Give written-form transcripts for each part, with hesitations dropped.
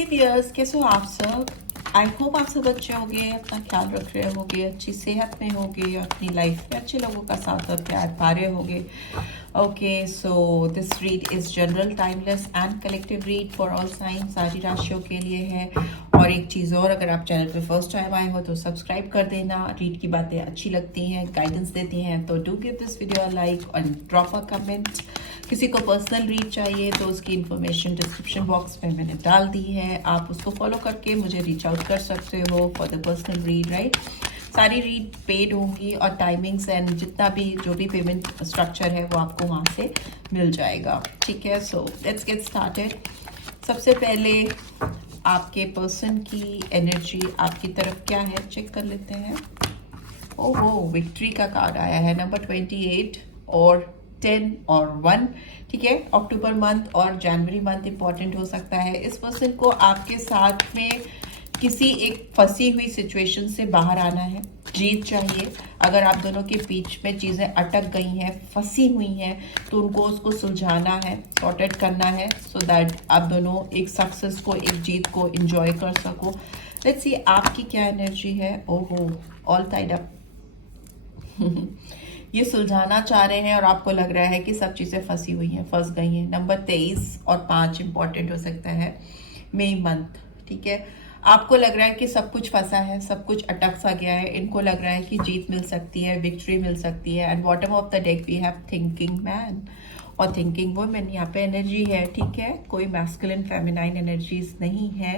हे dears, कैसे हो आप सब? आई होप आप सब अच्छे होंगे, अपना ख्याल रख रहे होंगे, अच्छी सेहत में होंगे, अपनी लाइफ में अच्छे लोगों का साथ और प्यार पा रहे होंगे. Okay, so this read is general, timeless and collective read for all sign, सारी राशियों के लिए है. और एक चीज़ और, अगर आप चैनल पे फर्स्ट टाइम आए हो तो सब्सक्राइब कर देना. रीड की बातें अच्छी लगती हैं, गाइडेंस देती हैं तो do give this video a like and drop a comment. किसी को पर्सनल रीड चाहिए तो उसकी इन्फॉर्मेशन डिस्क्रिप्शन बॉक्स में मैंने डाल दी है. आप उसको फॉलो करके मुझे रीच आउट कर सकते हो for the personal read, right. सारी रीड पेड होंगी और टाइमिंग्स एंड जितना भी जो भी पेमेंट स्ट्रक्चर है वो आपको वहाँ से मिल जाएगा. ठीक है, सो लेट्स गेट स्टार्टेड. सबसे पहले आपके पर्सन की एनर्जी आपकी तरफ क्या है चेक कर लेते हैं. ओहो, विक्ट्री का कार्ड आया है, नंबर 28 और 10 और 1. ठीक है, अक्टूबर मंथ और जनवरी मंथ इंपॉर्टेंट हो सकता है. इस पर्सन को आपके साथ में किसी एक फंसी हुई सिचुएशन से बाहर आना है, जीत चाहिए. अगर आप दोनों के बीच में चीज़ें अटक गई हैं, फंसी हुई हैं, तो उनको उसको सुलझाना है, सॉर्ट आउट करना है, सो दैट आप दोनों एक सक्सेस को, एक जीत को एंजॉय कर सको. लेट्स सी आपकी क्या एनर्जी है. ओहो, ऑल टाइड अप. ये सुलझाना चाह रहे हैं और आपको लग रहा है कि सब चीज़ें फंसी हुई हैं, फंस गई हैं. नंबर 23 और 5 इंपॉर्टेंट हो सकता है, मई मंथ. ठीक है, आपको लग रहा है कि सब कुछ फंसा है, सब कुछ अटक सा गया है. इनको लग रहा है कि जीत मिल सकती है, विक्ट्री मिल सकती है. And bottom of the deck we have thinking man और थिंकिंग वुमेन. यहाँ पे एनर्जी है. ठीक है, कोई मैस्कुलिन फेमिनाइन एनर्जीज नहीं है,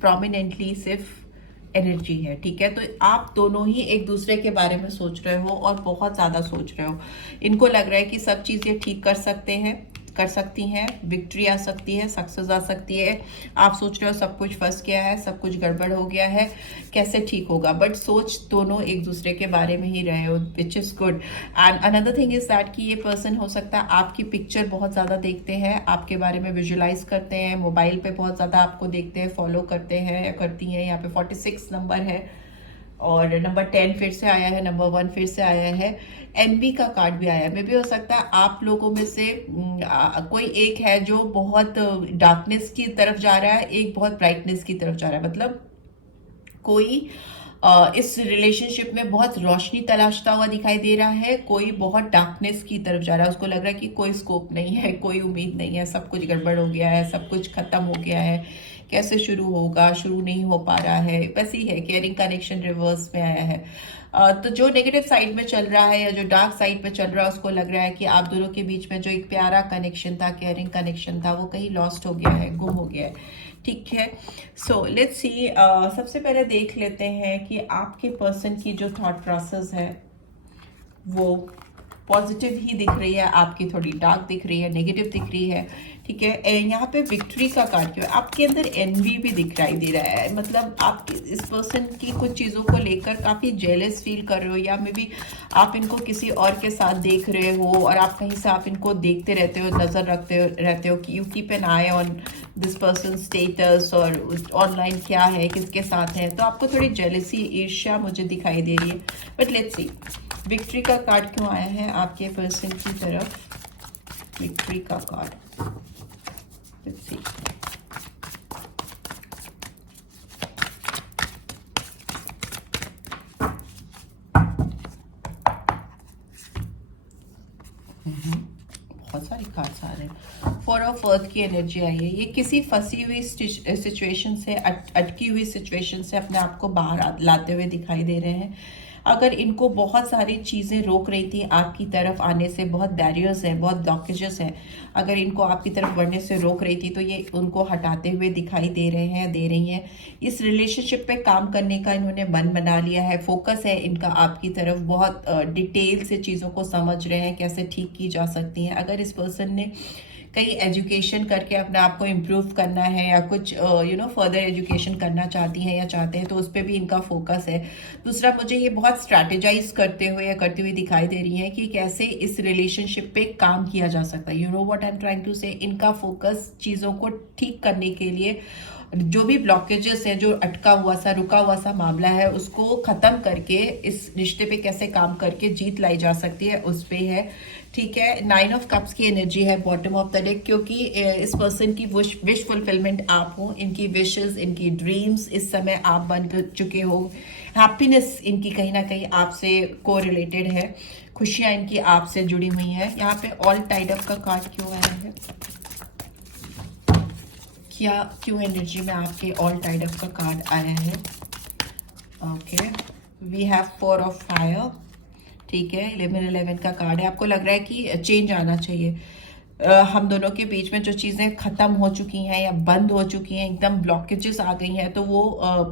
प्रोमिनेंटली सिर्फ एनर्जी है. ठीक है, तो आप दोनों ही एक दूसरे के बारे में सोच रहे हो और बहुत ज़्यादा सोच रहे हो. इनको लग रहा है कि सब चीज़ें ठीक कर सकते हैं, कर सकती हैं, विक्ट्री आ सकती है, सक्सेस आ सकती है. आप सोच रहे हो सब कुछ फंस गया है, सब कुछ गड़बड़ हो गया है, कैसे ठीक होगा. बट सोच दोनों एक दूसरे के बारे में ही रहे हो, which is good. And another thing is that कि ये पर्सन हो सकता है आपकी पिक्चर बहुत ज़्यादा देखते हैं, आपके बारे में विजुलाइज करते हैं, मोबाइल पे बहुत ज़्यादा आपको देखते हैं, फॉलो करते हैं या करती हैं. यहाँ पे 46 नंबर है और नंबर 10 फिर से आया है, नंबर 1 फिर से आया है. एनबी का कार्ड भी आया है. मे भी हो सकता है आप लोगों में से कोई एक है जो बहुत डार्कनेस की तरफ जा रहा है, एक बहुत ब्राइटनेस की तरफ जा रहा है. मतलब कोई इस रिलेशनशिप में बहुत रोशनी तलाशता हुआ दिखाई दे रहा है, कोई बहुत डार्कनेस की तरफ जा रहा है. उसको लग रहा है कि कोई स्कोप नहीं है, कोई उम्मीद नहीं है, सब कुछ गड़बड़ हो गया है, सब कुछ खत्म हो गया है, कैसे शुरू होगा, शुरू नहीं हो पा रहा है. वैसे ही है, केयरिंग कनेक्शन रिवर्स में आया है. तो जो नेगेटिव साइड में चल रहा है या जो डार्क साइड में चल रहा है, उसको लग रहा है कि आप दोनों के बीच में जो एक प्यारा कनेक्शन था, केयरिंग कनेक्शन था, वो कहीं लॉस्ट हो गया है, गुम हो गया है. ठीक है, सो लेट्स सी. सबसे पहले देख लेते हैं कि आपके पर्सन की जो थॉट प्रोसेस है वो पॉजिटिव ही दिख रही है, आपकी थोड़ी डार्क दिख रही है, नेगेटिव दिख रही है. ठीक है, यहाँ पे विक्ट्री का कार्ड क्यों है, आपके अंदर एनवी भी दिखाई दे रहा है. मतलब आप इस पर्सन की कुछ चीज़ों को लेकर काफ़ी जेलस फील कर रहे हो, या मे बी आप इनको किसी और के साथ देख रहे हो और आप कहीं से आप इनको देखते रहते हो, नज़र रहते हो कि you keep an I on this person status और ऑनलाइन क्या है, किसके साथ है. तो आपको थोड़ी जेलसी, ईर्ष्या मुझे दिखाई दे रही है. बट लेट्स सी, विक्ट्री का कार्ड क्यों आया है आपके पर्सन की तरफ. विक्ट्री का कार्ड, लेट्स सी. बहुत सारी कार्ड्स आ रहे हैं. 4 ऑफ अर्थ की एनर्जी आई है. ये किसी फंसी हुई सिचुएशन से, अटकी हुई सिचुएशन से अपने आप को बाहर लाते हुए दिखाई दे रहे हैं. अगर इनको बहुत सारी चीज़ें रोक रही थी आपकी तरफ आने से, बहुत बैरियर्स हैं, बहुत ब्लॉकेजेस हैं, अगर इनको आपकी तरफ बढ़ने से रोक रही थी, तो ये उनको हटाते हुए दिखाई दे रहे हैं, दे रही हैं. इस रिलेशनशिप पे काम करने का इन्होंने मन बना लिया है, फोकस है इनका आपकी तरफ, बहुत डिटेल से चीज़ों को समझ रहे हैं, कैसे ठीक की जा सकती हैं. अगर इस पर्सन ने कहीं एजुकेशन करके अपने आप को इम्प्रूव करना है या कुछ फर्दर एजुकेशन करना चाहती हैं या चाहते हैं, तो उस पर भी इनका फोकस है. दूसरा, मुझे ये बहुत स्ट्रैटेजाइज करते हुए या करती हुई दिखाई दे रही है कि कैसे इस रिलेशनशिप पे काम किया जा सकता है. You know what I am trying to say. इनका फोकस चीज़ों को ठीक करने के लिए, जो भी ब्लॉकेजेस हैं, जो अटका हुआ सा, रुका हुआ सा मामला है, उसको ख़त्म करके इस रिश्ते पे कैसे काम करके जीत लाई जा सकती है, उस पे है. ठीक है, 9 ऑफ कप्स की एनर्जी है बॉटम ऑफ द डेक, क्योंकि इस पर्सन की विश फुलफिलमेंट आप हो, इनकी विशेस, इनकी ड्रीम्स इस समय आप बन चुके हो। हैप्पीनेस इनकी कहीं ना कहीं आपसे को रिलेटेड है, खुशियां इनकी आपसे जुड़ी हुई हैं। यहाँ पे ऑल टाइड अप का कार्ड क्यों आया है, क्या क्यों एनर्जी में आपके ऑल टाइड अप का कार्ड आया है? Okay, we have 4 of fire, ठीक है, 11 का कार्ड है। आपको लग रहा है कि चेंज आना चाहिए। हम दोनों के बीच में जो चीज़ें ख़त्म हो चुकी हैं या बंद हो चुकी हैं, एकदम ब्लॉकेजेस आ गई हैं, तो वो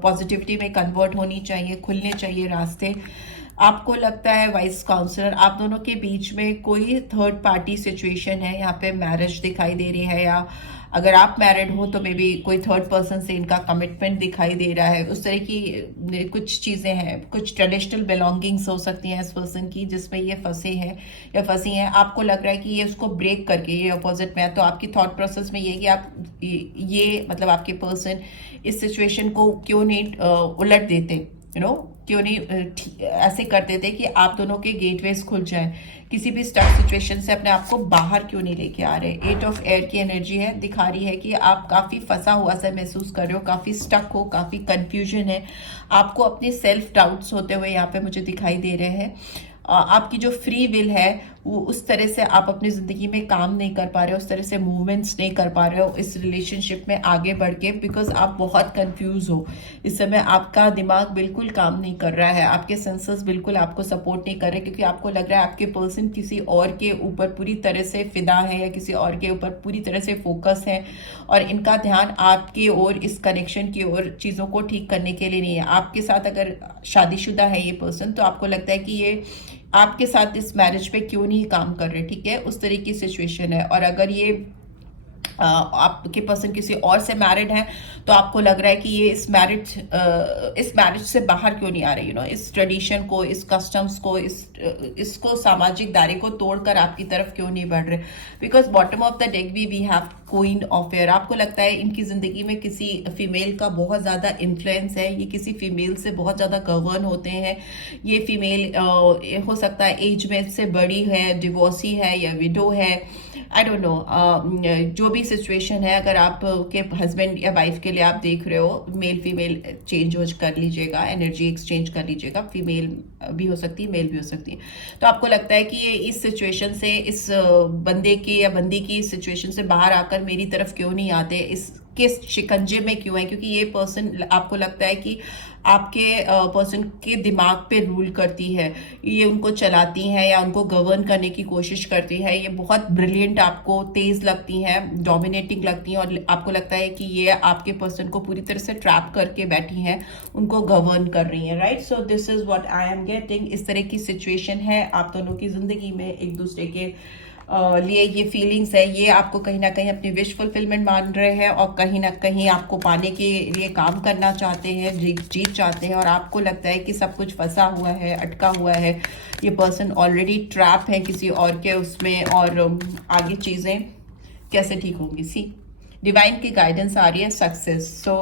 पॉजिटिविटी में कन्वर्ट होनी चाहिए, खुलने चाहिए रास्ते। आपको लगता है वाइस काउंसलर, आप दोनों के बीच में कोई थर्ड पार्टी सिचुएशन है, यहाँ पे मैरिज दिखाई दे रही है, या अगर आप मैरिड हो तो मे बी कोई थर्ड पर्सन से इनका कमिटमेंट दिखाई दे रहा है। उस तरह की कुछ चीज़ें हैं, कुछ ट्रेडिशनल बिलोंगिंग्स हो सकती हैं इस पर्सन की जिसमें ये फंसे हैं या फंसी हैं। आपको लग रहा है कि ये उसको ब्रेक करके ये अपोजिट में है, तो आपकी थॉट प्रोसेस में ये है कि आप ये मतलब आपके पर्सन इस सिचुएशन को क्यों नहीं उलट देते, क्यों नहीं ऐसे कर देते कि आप दोनों के गेटवेज खुल जाएं, किसी भी स्टक सिचुएशन से अपने आप को बाहर क्यों नहीं लेके आ रहे। 8 ऑफ एयर की एनर्जी है, दिखा रही है कि आप काफ़ी फंसा हुआ सा महसूस कर रहे हो, काफ़ी स्टक हो, काफ़ी कंफ्यूजन है, आपको अपने सेल्फ डाउट्स होते हुए यहाँ पे मुझे दिखाई दे रहे हैं। आपकी जो फ्री विल है वो उस तरह से आप अपनी ज़िंदगी में काम नहीं कर पा रहे हो, उस तरह से मूवमेंट्स नहीं कर पा रहे हो इस रिलेशनशिप में आगे बढ़ के, बिकॉज आप बहुत कंफ्यूज हो इस समय। आपका दिमाग बिल्कुल काम नहीं कर रहा है, आपके सेंसेस बिल्कुल आपको सपोर्ट नहीं कर रहे, क्योंकि आपको लग रहा है आपके पर्सन किसी और के ऊपर पूरी तरह से फिदा है या किसी और के ऊपर पूरी तरह से फोकस है, और इनका ध्यान आपकी ओर, इस कनेक्शन की ओर, चीज़ों को ठीक करने के लिए नहीं है। आपके साथ अगर शादीशुदा है ये पर्सन, तो आपको लगता है कि ये आपके साथ इस मैरिज पे क्यों नहीं काम कर रहे, ठीक है, उस तरह की सिचुएशन है। और अगर ये आपके पर्सन किसी और से मैरिड है, तो आपको लग रहा है कि ये इस मैरिज से बाहर क्यों नहीं आ रहे, इस ट्रेडिशन को, इस कस्टम्स को, इसको सामाजिक दायरे को तोड़कर आपकी तरफ क्यों नहीं बढ़ रहे। Because bottom of the deck we have queen of air. आपको लगता है इनकी जिंदगी में किसी फीमेल का बहुत ज्यादा इन्फ्लुएंस है, ये किसी फीमेल से बहुत ज्यादा गवर्न होते हैं। ये फीमेल हो सकता है एज में से बड़ी है, डिवोर्सी है या विडो है, आई डोंट नो, जो भी सिचुएशन है। अगर आप के हस्बैंड या वाइफ के लिए आप देख रहे हो, मेल फीमेल चेंज कर लीजिएगा, एनर्जी एक्सचेंज कर लीजिएगा, फीमेल भी हो सकती है, मेल भी हो सकती है। तो आपको लगता है कि ये इस सिचुएशन से, इस बंदे की या बंदी की सिचुएशन से बाहर आकर मेरी तरफ क्यों नहीं आते, इसके शिकंजे में क्यों है, क्योंकि ये पर्सन आपको लगता है कि आपके पर्सन के दिमाग पे रूल करती है, ये उनको चलाती हैं या उनको गवर्न करने की कोशिश करती है। ये बहुत ब्रिलियंट, आपको तेज लगती हैं, डोमिनेटिंग लगती हैं, और आपको लगता है कि ये आपके पर्सन को पूरी तरह से ट्रैप करके बैठी हैं, उनको गवर्न कर रही हैं, right. So this is what I am getting. इस तरह की सिचुएशन है आप दोनों की जिंदगी में, एक दूसरे के लिए ये फीलिंग्स है, ये आपको कहीं ना कहीं अपनी विश फुलफिलमेंट मान रहे हैं, और कहीं ना कहीं आपको पाने के लिए काम करना चाहते हैं, जीत चाहते हैं, और आपको लगता है कि सब कुछ फंसा हुआ है, अटका हुआ है, ये पर्सन ऑलरेडी ट्रैप है किसी और के उसमें, और आगे चीज़ें कैसे ठीक होंगी। सी डिवाइन की गाइडेंस आ रही है, success. So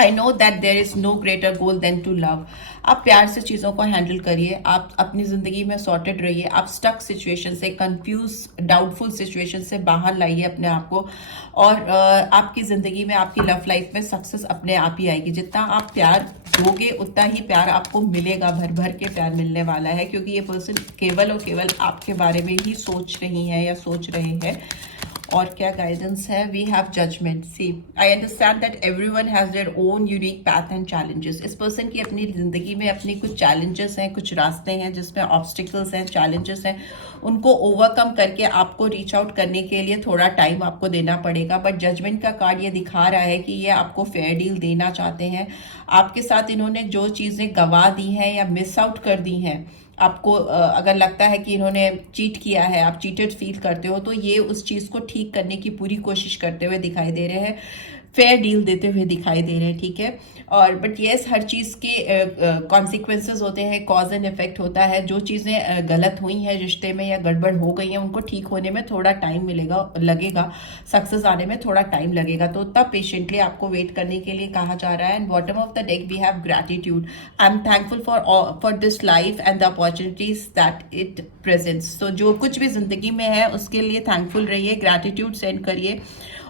I know that there is no greater goal than to love. आप प्यार से चीज़ों को हैंडल करिए, आप अपनी ज़िंदगी में सॉर्टेड रहिए, आप स्टक सिचुएशन से, कंफ्यूज डाउटफुल सिचुएशन से बाहर लाइए अपने आप को, और आपकी ज़िंदगी में, आपकी लव लाइफ में सक्सेस अपने आप ही आएगी। जितना आप प्यार दोगे उतना ही प्यार आपको मिलेगा, भर भर के प्यार मिलने वाला है, क्योंकि ये पर्सन केवल और केवल आपके बारे में ही सोच रही है या सोच रहे हैं। और क्या गाइडेंस है, we have judgement. See I understand that everyone has their own unique path and challenges. इस पर्सन की अपनी जिंदगी में अपनी कुछ चैलेंजेस हैं, कुछ रास्ते हैं जिसमें ऑब्स्टिकल्स हैं, चैलेंजेस हैं, उनको ओवरकम करके आपको रीच आउट करने के लिए थोड़ा टाइम आपको देना पड़ेगा। बट जजमेंट का कार्ड ये दिखा रहा है कि ये आपको फेयर डील देना चाहते हैं। आपके साथ इन्होंने जो चीज़ें गंवा दी हैं या मिस आउट कर दी हैं, आपको अगर लगता है कि इन्होंने चीट किया है, आप चीटेड फील करते हो, तो ये उस चीज़ को ठीक करने की पूरी कोशिश करते हुए दिखाई दे रहे हैं। फेयर डील देते हुए दिखाई दे रहे हैं, ठीक है। और बट येस, हर चीज़ के कॉन्सिक्वेंसेस होते हैं, कॉज एंड इफेक्ट होता है। जो चीज़ें गलत हुई हैं रिश्ते में या गड़बड़ हो गई हैं, उनको ठीक होने में थोड़ा टाइम लगेगा, सक्सेस आने में थोड़ा टाइम लगेगा। तो उतना पेशेंटली आपको वेट करने के लिए कहा जा रहा है। And bottom of the deck we have gratitude. I am thankful for this life and the opportunities that it presents. तो जो कुछ भी जिंदगी में है उसके लिए थैंकफुल रहिए, ग्रैटिट्यूड सेंड करिए,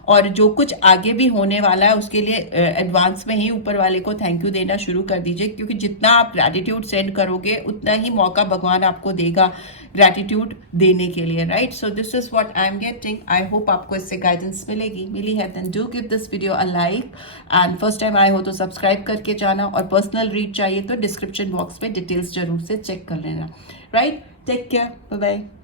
और जो कुछ आगे भी होने वाला है उसके लिए एडवांस में ही ऊपर वाले को थैंक यू देना शुरू कर दीजिए, क्योंकि जितना आप ग्रैटिट्यूड सेंड करोगे उतना ही मौका भगवान आपको देगा ग्रैटिट्यूड देने के लिए, right. So this is what I am getting. I hope आपको इससे गाइडेंस मिली है। Then do give this video a like, and first time आए हो तो सब्सक्राइब करके जाना, और पर्सनल रीड चाहिए तो डिस्क्रिप्शन बॉक्स में डिटेल्स जरूर से चेक कर लेना, right. Take care, bye bye.